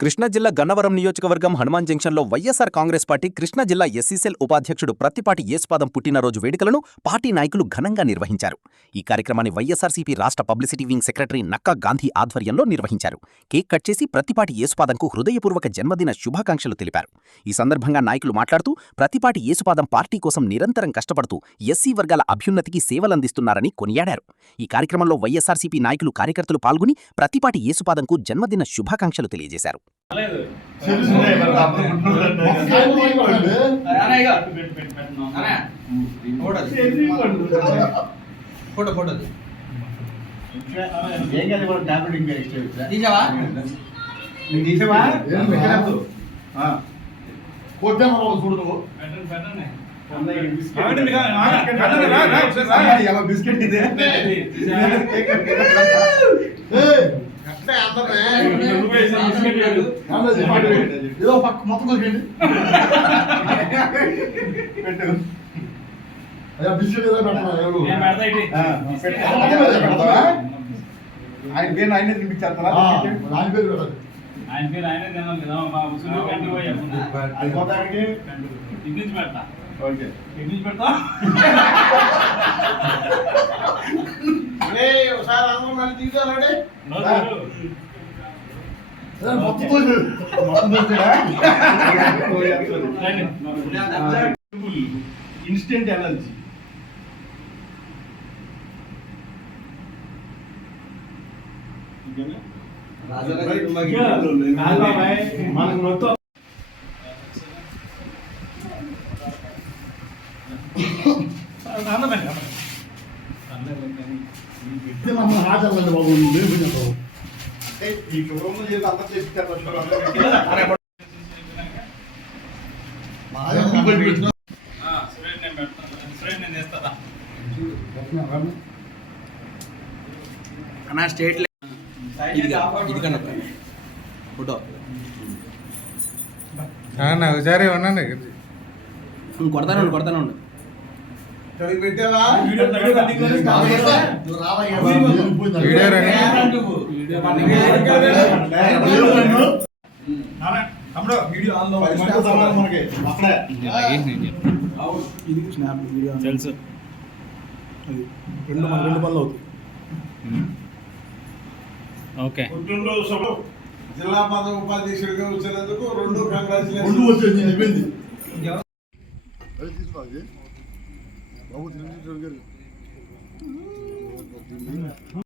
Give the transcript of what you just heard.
కృష్ణా జిల్లా గన్నవరం నియోజకవర్గం హనుమాన్ జంక్షన్లో వైఎస్సార్ కాంగ్రెస్ పార్టీ కృష్ణా జిల్లా ఎస్సీసెల్ ఉపాధ్యక్షుడు ప్రత్తిపాటి యేసుపాదం పుట్టినరోజు వేడుకలను పార్టీ నాయకులు ఘనంగా నిర్వహించారు. ఈ కార్యక్రమాన్ని వైఎస్సార్సీపీ రాష్ట్ర publicity wing secretary Nakka Gandhi ఆధ్వర్యంలో నిర్వహించారు. కేక్ కట్ చేసి ప్రత్తిపాటి యేసుపాదంకు హృదయపూర్వక జన్మదిన శుభాకాంక్షలు తెలిపారు. ఈ సందర్భంగా నాయకులు మాట్లాడుతూ ప్రత్తిపాటి యేసుపాదం పార్టీ కోసం నిరంతరం కష్టపడుతూ ఎస్సీ వర్గాల అభ్యున్నతికి సేవలందిస్తున్నారని కొనియాడారు. ఈ కార్యక్రమంలో వైఎస్సార్సీపీ నాయకులు కార్యకర్తలు పాల్గొని ప్రత్తిపాటి యేసుపాదంకు జన్మదిన శుభాకాంక్షలు తెలియజేశారు. బిస్కెట్ ಇದೆ మొత్తం బిస్కెట్ ఆయన పేరు ఆయనే తినిపించేస్తారా? ఆయన పేరు ఆయన పేరు ఆయనే పెడతా. ఓకే పెడతా ఒకసారి అందరూ మళ్ళీ తీసుకోవాలండి. ఇన్స్టెంట్ ఎనర్జీ మనకు మొత్తం ఆచారండి బాబు. ఈ కుటుంబం చేసి అంతా చేస్తారు. స్టేట్ ఫోటో ఒకసారి ఉన్నాను కొడతాను పెట్టావా రెండు పనులు అవుతాయి. ఓకే జిల్లా పద ఉపాధ్యక్షుడిగా వచ్చినందుకు రెండు కంగ్రాచులేషన్. బాబు